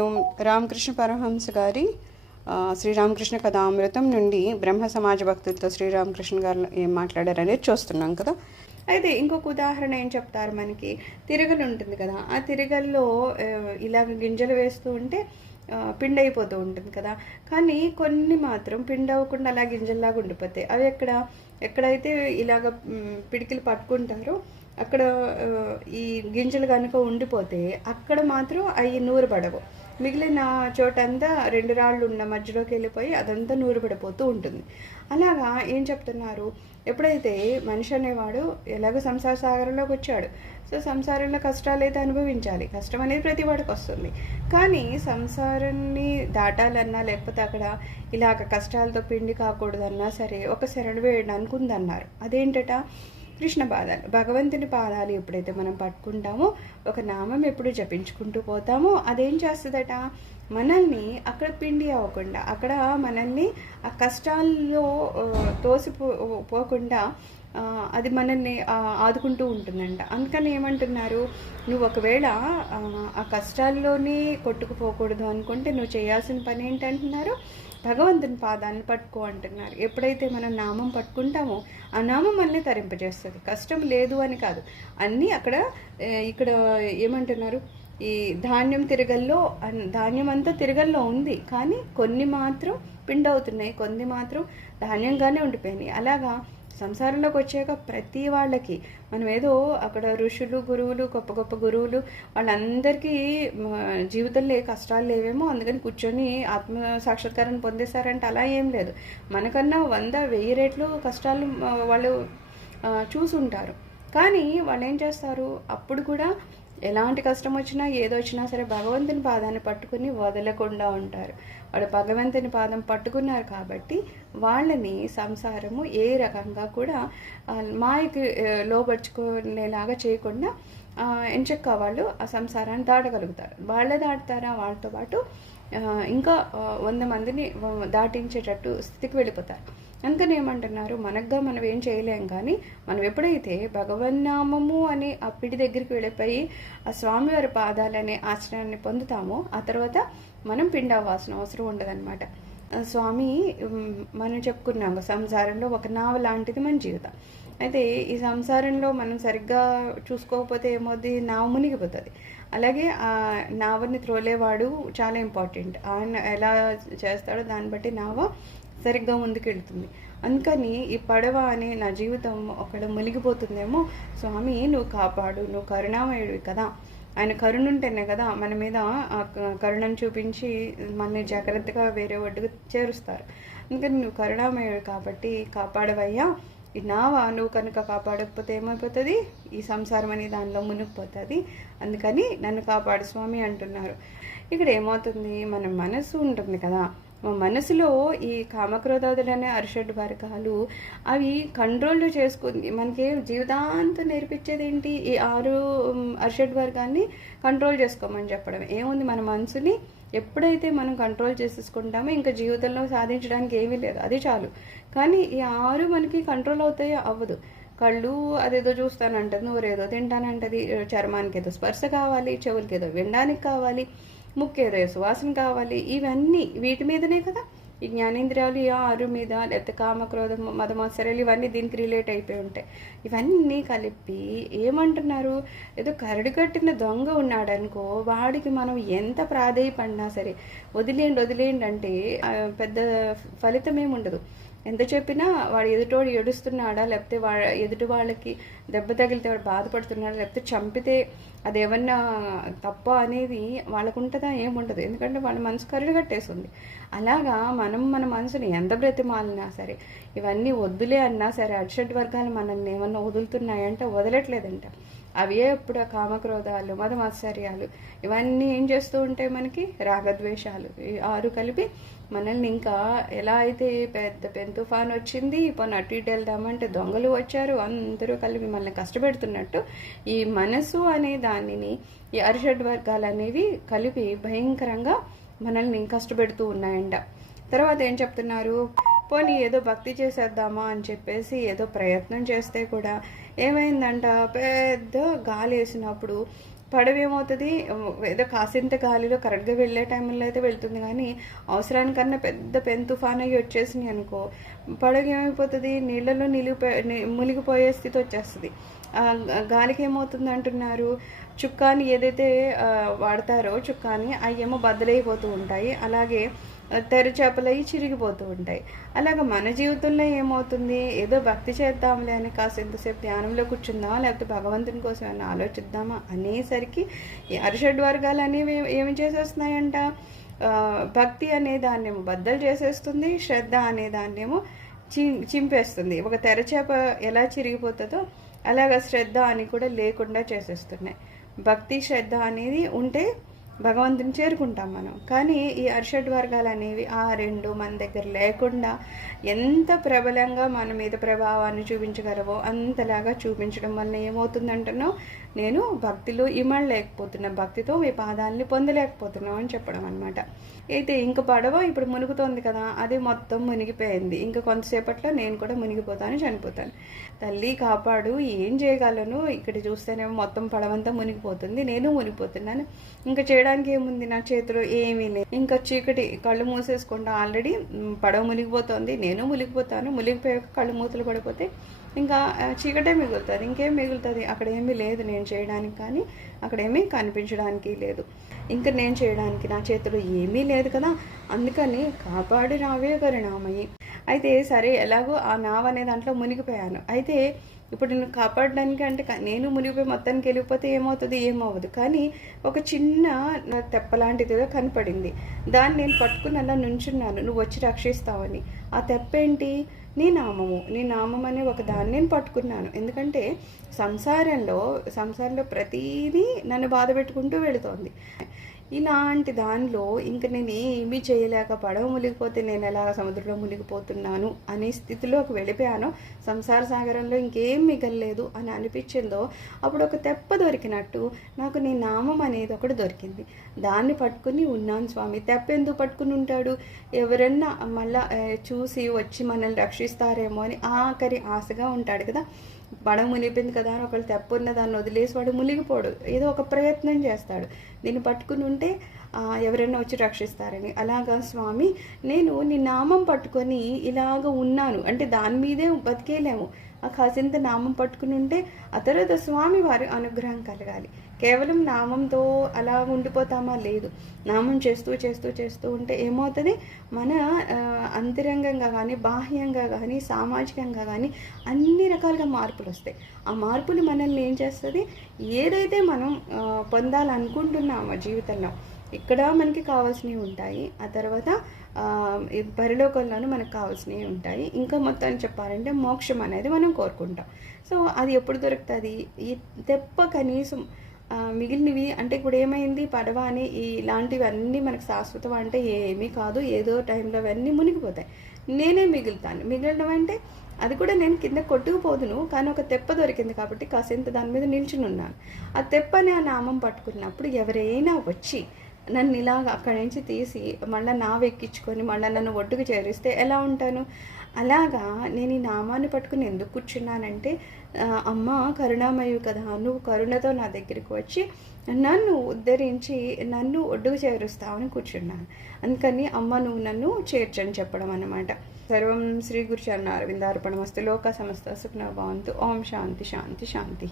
నేను రామకృష్ణ పరమహంస గారి శ్రీరామకృష్ణ కథామృతం నుండి బ్రహ్మ సమాజ భక్తులతో శ్రీరామకృష్ణ గారు ఏం మాట్లాడారనేది చూస్తున్నాం కదా. అయితే ఇంకొక ఉదాహరణ ఏం చెప్తారు, మనకి తిరగలు ఉంటుంది కదా, ఆ తిరగల్లో ఇలాగ గింజలు వేస్తూ ఉంటే పిండి అయిపోతూ ఉంటుంది కదా. కానీ కొన్ని మాత్రం పిండి అవ్వకుండా అలా గింజల్లాగా ఉండిపోతాయి. అవి ఎక్కడైతే ఇలాగ పిడికిలు పట్టుకుంటారో అక్కడ ఈ గింజలు కనుక ఉండిపోతే అక్కడ మాత్రం అవి నూరుపడవు. మిగిలిన చోటంతా 2 రాళ్ళు ఉన్న మధ్యలోకి వెళ్ళిపోయి అదంతా నూరుపడిపోతూ ఉంటుంది. అలాగా ఏం చెప్తున్నారు, ఎప్పుడైతే మనిషి అనేవాడు ఎలాగో సంసార సాగరంలోకి వచ్చాడు, సో సంసారంలో కష్టాలు అయితే అనుభవించాలి. కష్టం అనేది ప్రతి వాడికి వస్తుంది. కానీ సంసారాన్ని దాటాలన్నా లేకపోతే అక్కడ ఇలాగ కష్టాలతో పిండి కాకూడదన్నా సరే ఒక శరణు వేయడానికి ఉందన్నారు. అదేంటట, కృష్ణ పాదాలు, భగవంతుని పాదాలు ఎప్పుడైతే మనం పట్టుకుంటామో, ఒక నామం ఎప్పుడు జపించుకుంటూ పోతామో అదేం చేస్తుందట, మనల్ని అక్కడ పిండి అవ్వకుండా, అక్కడ మనల్ని ఆ కష్టాల్లో పోకుండా అది మనల్ని ఆదుకుంటూ ఉంటుందంట. అందుకని ఏమంటున్నారు, నువ్వు ఒకవేళ ఆ కష్టాల్లోనే కొట్టుకుపోకూడదు అనుకుంటే నువ్వు చేయాల్సిన పని ఏంటంటున్నారు, భగవంతుని పాదాలను పట్టుకో అంటున్నారు. ఎప్పుడైతే మనం నామం పట్టుకుంటామో ఆ నామం మనల్ని తరింపజేస్తుంది. కష్టం లేదు అని కాదు, అన్నీ ఇక్కడ ఏమంటున్నారు, ఈ ధాన్యం అంతా తిరగల్లో ఉంది, కానీ కొన్ని మాత్రం పిండి అవుతున్నాయి, కొన్ని మాత్రం ధాన్యంగానే ఉండిపోయినాయి. అలాగా సంసారంలోకి వచ్చాక ప్రతి వాళ్ళకి మనం ఏదో అక్కడ ఋషులు గురువులు గొప్ప గొప్ప గురువులు వాళ్ళందరికీ జీవితంలో ఏ కష్టాలు లేవేమో అందుకని కూర్చొని ఆత్మ సాక్షాత్కారం పొందేశారంటే అలా ఏం లేదు. మనకన్నా 100,000 రెట్లు కష్టాలు వాళ్ళు చూసుంటారు. కానీ వాళ్ళు ఏం చేస్తారు, అప్పుడు కూడా ఎలాంటి కష్టం వచ్చినా ఏదొచ్చినా సరే భగవంతుని పాదాన్ని పట్టుకుని వదలకుండా ఉంటారు. వాడు భగవంతుని పాదం పట్టుకున్నారు కాబట్టి వాళ్ళని సంసారము ఏ రకంగా కూడా మాయకి లోపరుచుకునేలాగా చేయకుండా ఎంచక్క వాళ్ళు ఆ సంసారాన్ని దాటగలుగుతారు. వాళ్ళే దాటుతారా, వాళ్ళతో పాటు ఇంకా 100 మందిని దాటించేటట్టు స్థితికి వెళ్ళిపోతారు. అందుకని ఏమంటున్నారు, మనకుగా మనం ఏం చేయలేం, కానీ మనం ఎప్పుడైతే భగవన్నామము అని ఆ పిడి దగ్గరికి వెళ్ళిపోయి ఆ స్వామివారి పాదాలనే ఆశ్రయాన్ని పొందుతామో ఆ తర్వాత మనం పిండి అవ్వాల్సిన అవసరం ఉండదన్నమాట. స్వామి మనం చెప్పుకున్నాము, సంసారంలో ఒక నావ లాంటిది మన జీవితం. అయితే ఈ సంసారంలో మనం సరిగ్గా చూసుకోకపోతే ఏమవుతుంది, నావ మునిగిపోతుంది. అలాగే ఆ నావని త్రోలేవాడు చాలా ఇంపార్టెంట్. ఆయన ఎలా చేస్తాడో దాన్ని బట్టి నావ సరిగ్గా ముందుకెళ్తుంది. అందుకని ఈ పడవ అనే నా జీవితం ఒకడు మునిగిపోతుందేమో, స్వామి నువ్వు కాపాడు, నువ్వు కరుణామయుడివి కదా, ఆయన కరుణ ఉంటేనే కదా మన మీద కరుణను చూపించి మనని జాగ్రత్తగా వేరే ఒడ్డుకు చేరుస్తారు. అందుకని నువ్వు కరుణామయుడు కాబట్టి కాపాడవయ్యా, ఈ నావ నువ్వు కనుక కాపాడకపోతే ఏమైపోతుంది, ఈ సంసారం అని దానిలో మునిగిపోతుంది, అందుకని నన్ను కాపాడు స్వామి అంటున్నారు. ఇక్కడ ఏమవుతుంది, మన మనసు ఉంటుంది కదా, మా మనసులో ఈ కామక్రోధాదులనే అరిషడ్ వర్గాలు అవి కంట్రోల్ చేసుకుంది. మనకి జీవితాంతం నేర్పించేది ఏంటి, ఈ 6 అరిషడ్ వర్గాన్ని కంట్రోల్ చేసుకోమని చెప్పడం. ఏముంది, మన మనసుని ఎప్పుడైతే మనం కంట్రోల్ చేసేసుకుంటామో ఇంకా జీవితంలో సాధించడానికి ఏమీ లేదు, అది చాలు. కానీ ఈ 6 మనకి కంట్రోల్ అవుతాయో అవ్వదు. కళ్ళు అదేదో చూస్తానంటది, నోరేదో తింటానంటది, చర్మానికి ఏదో స్పర్శ కావాలి, చెవులకి ఏదో వినడానికి కావాలి, ముక్కు ఏదో సువాసన కావాలి, ఇవన్నీ వీటి మీదనే కదా ఈ జ్ఞానేంద్రియాలు ఈ 6 మీద, లేకపోతే కామక్రోధం మదమాత్సర్యాలు ఇవన్నీ దీనికి రిలేట్ అయిపోయి ఉంటాయి. ఇవన్నీ కలిపి ఏమంటున్నారు, ఏదో కరడు కట్టిన దొంగ ఉన్నాడనుకో, వాడికి మనం ఎంత ప్రాధేయపడినా సరే వదిలేయండి అంటే పెద్ద ఫలితం ఏముండదు. ఎంత చెప్పినా వాడు ఎదుటోడు ఏడుస్తున్నాడా, లేకపోతే ఎదుటి వాళ్ళకి దెబ్బ తగిలితే వాడు బాధపడుతున్నాడా, లేకపోతే చంపితే అదేమన్నా తప్ప అనేది వాళ్ళకుంటుందా, ఏముండదు. ఎందుకంటే వాళ్ళ మనసు కరుడు కట్టేస్తుంది. అలాగా మనం మన మనసుని ఎంత బ్రతిమాలినా సరే, ఇవన్నీ వద్దులే అన్నా సరే, అరిషడ్ వర్గాలు మనల్ని ఏమన్నా వదులుతున్నాయంటే వదలట్లేదంట. అవే ఇప్పుడు కామక్రోధాలు మదమాత్సర్యాలు ఇవన్నీ ఏం చేస్తూ ఉంటాయి, మనకి రాగద్వేషాలు, ఈ 6 కలిపి మనల్ని ఇంకా ఎలా అయితే పెద్ద తుఫాన్ వచ్చింది, ఇప్పుడు అటు ఇటు వెళ్దామంటే దొంగలు వచ్చారు, అందరూ కలిపి మనల్ని కష్టపెడుతున్నట్టు ఈ మనసు అనే దానిని ఈ అరిషడ్ వర్గాలు అనేవి కలిపి భయంకరంగా మనల్ని కష్టపెడుతూ ఉన్నాయంట. తర్వాత ఏం చెప్తున్నారు, పోనీ ఏదో భక్తి చేసేద్దామా అని చెప్పేసి ఏదో ప్రయత్నం చేస్తే కూడా ఏమైందంట, పెద్ద గాలి వేసినప్పుడు పడవ ఏమవుతుంది, ఏదో కాసింత గాలిలో కరెక్ట్గా వెళ్ళే టైంలో అయితే వెళ్తుంది, కానీ అవసరానికన్నా పెద్ద పెను తుఫాన్ అయ్యి వచ్చేసినాయి అనుకో, పడవ ఏమైపోతుంది, నీళ్ళలో మునిగిపోయే స్థితి వచ్చేస్తుంది. గాలికి ఏమవుతుంది అంటున్నారు, చుక్కాని ఏదైతే వాడతారో చుక్కాని అవేమో బద్దలైపోతూ ఉంటాయి, అలాగే తెరచేపలయ్యి చిరిగిపోతూ ఉంటాయి. అలాగ మన జీవితంలో ఏమవుతుంది, ఏదో భక్తి చేద్దాంలే అని కాసేంతసేపు ధ్యానంలో కూర్చుందామా, లేకపోతే భగవంతుని కోసం ఏమైనా ఆలోచిద్దామా అనేసరికి ఈ అరిషడ్ వర్గాలు అనేవి ఏమి చేసేస్తున్నాయంట, భక్తి అనే దాన్నేమో బద్దలు చేసేస్తుంది, శ్రద్ధ అనే దాన్నేమో చింపేస్తుంది. ఒక తెరచేప ఎలా చిరిగిపోతుందో అలాగ శ్రద్ధ అని కూడా లేకుండా చేసేస్తున్నాయి. భక్తి శ్రద్ధ అనేది ఉంటే భగవంతుని చేరుకుంటాం మనం, కానీ ఈ అరిషడ్ వర్గాలు అనేవి ఆ రెండు మన దగ్గర లేకుండా ఎంత ప్రబలంగా మన మీద ప్రభావాన్ని చూపించగలవో అంతలాగా చూపించడం వల్ల ఏమవుతుందంటున్నా, నేను భక్తిలో ఇమడలేకపోతున్నా, భక్తితో మీ పాదాలని పొందలేకపోతున్నావు అని చెప్పడం అనమాట. అయితే ఇంక పడవ ఇప్పుడు మునుగుతోంది కదా, అది మొత్తం మునిగిపోయింది, ఇంకా కొంతసేపట్లో నేను కూడా మునిగిపోతాను, చనిపోతాను. తల్లి కాపాడు, ఏం చేయగలను, ఇక్కడ చూస్తేనేమో మొత్తం పడవంతా మునిగిపోతుంది, నేను మునిగిపోతున్నాను, ఇంకా చేయడానికి ఏముంది, నా చేతిలో ఏమీ లేదు, ఇంకా చీకటి, కళ్ళు మూసేసుకుంటా, ఆల్రెడీ పడవ మునిగిపోతుంది, నేను మునిగిపోతాను, మునిగిపోయాక కళ్ళు మూతలు పడిపోతే ఇంకా చీకటే మిగులుతుంది, ఇంకేం మిగులుతుంది, అక్కడ ఏమీ లేదు నేను చేయడానికి, కానీ అక్కడేమీ కనిపించడానికి లేదు, ఇంకా నేను చేయడానికి నా చేతిలో ఏమీ లేదు కదా, అందుకని కాపాడు రావే కరుణామయి. అయితే సరే, ఎలాగో ఆ నావ అనే దాంట్లో మునిగిపోయాను, అయితే ఇప్పుడు నేను కాపాడడానికి అంటే నేను మునిగిపోయి మొత్తానికి వెళ్ళిపోతే ఏమవుతుంది, ఏమవ్వదు, కానీ ఒక చిన్న తెప్పలాంటిది ఏదో కనపడింది, దాన్ని నేను పట్టుకుని అలా నుంచున్నాను, నువ్వు వచ్చి రక్షిస్తావని. ఆ తెప్పేంటి, నీ నామము, నీ నామం అనే ఒక దాన్ని నేను పట్టుకున్నాను. ఎందుకంటే సంసారంలో ప్రతీదీ నన్ను బాధ పెట్టుకుంటూ వెళుతోంది. ఇలాంటి దానిలో ఇంక నేను ఏమీ చేయలేక పడవ మునిగిపోతే నేను ఎలా సముద్రంలో మునిగిపోతున్నాను అనే స్థితిలోకి వెళ్ళిపోయాను, సంసార సాగరంలో ఇంకేం మిగలలేదు అని అనిపించిందో అప్పుడు ఒక తెప్ప దొరికినట్టు నాకు నీ నామం అనేది ఒకటి దొరికింది. దాన్ని పట్టుకుని ఉన్నాను స్వామి. తెప్ప ఎందుకు పట్టుకుని ఉంటాడు, ఎవరన్నా మళ్ళా చూసి వచ్చి మనల్ని రక్షిస్తారేమో అని ఆఖరి ఆశగా ఉంటాడు కదా. పడవ మునిగిపోయింది కదా అని ఒకళ్ళు తెప్పున్న దాన్ని వదిలేసి వాడు మునిగిపోడు, ఏదో ఒక ప్రయత్నం చేస్తాడు, దీన్ని పట్టుకుని ఉంటే ఎవరైనా వచ్చి రక్షిస్తారని. అలాగా స్వామి, నేను నీ నామం పట్టుకొని ఇలాగ ఉన్నాను అంటే దాని మీదే బతికేయలేము, ఆ కాసింత నామం పట్టుకుని ఉంటే ఆ తర్వాత స్వామి వారి అనుగ్రహం కలగాలి. కేవలం నామంతో అలా ఉండిపోతామా, లేదు, నామం చేస్తూ చేస్తూ చేస్తూ ఉంటే ఏమవుతుంది, మన అంతరంగంగా కానీ బాహ్యంగా కానీ సామాజికంగా కానీ అన్ని రకాలుగా మార్పులు వస్తాయి. ఆ మార్పులు మనల్ని ఏం చేస్తుంది, ఏదైతే మనం పొందాలనుకుంటున్నామో జీవితంలో ఇక్కడ మనకి కావాల్సినవి ఉంటాయి, ఆ తర్వాత పరిలోకంలోనూ మనకు కావాల్సినవి ఉంటాయి, ఇంకా మొత్తాన్ని చెప్పాలంటే మోక్షం అనేది మనం కోరుకుంటాం. సో అది ఎప్పుడు దొరుకుతుంది, ఈ తెప్ప కనీసం మిగిలినవి అంటే ఇప్పుడు ఏమైంది, పడవ అని ఇలాంటివన్నీ మనకు శాశ్వతం అంటే ఏమీ కాదు, ఏదో టైంలో అవన్నీ మునిగిపోతాయి, నేనే మిగులుతాను. మిగలడం అంటే అది కూడా నేను కింద కొట్టుకుపోదును, కానీ ఒక తెప్ప దొరికింది కాబట్టి కాసింత దాని మీద నిల్చుని ఉన్నాను. ఆ తెప్పని ఆ నామం పట్టుకున్నప్పుడు ఎవరైనా వచ్చి నన్ను ఇలాగ అక్కడి నుంచి తీసి మళ్ళీ నావెక్కించుకొని మళ్ళీ నన్ను ఒడ్డుకు చేరిస్తే ఎలా ఉంటాను, అలాగా నేను ఈ నామాన్ని పట్టుకుని ఎందుకు కూర్చున్నానంటే, అమ్మ కరుణామయి కదా, నువ్వు కరుణతో నా దగ్గరికి వచ్చి నన్ను ఉద్ధరించి నన్ను ఒడ్డుకు చేరుస్తావని కూర్చున్నాను, అందుకని అమ్మ నువ్వు నన్ను చేర్చని చెప్పడం అన్నమాట. సర్వం శ్రీ గురు చరణ అరవిందార్పణమస్తు. లోక సమస్త సుఖినో భవంతు. ఓం శాంతి శాంతి శాంతి.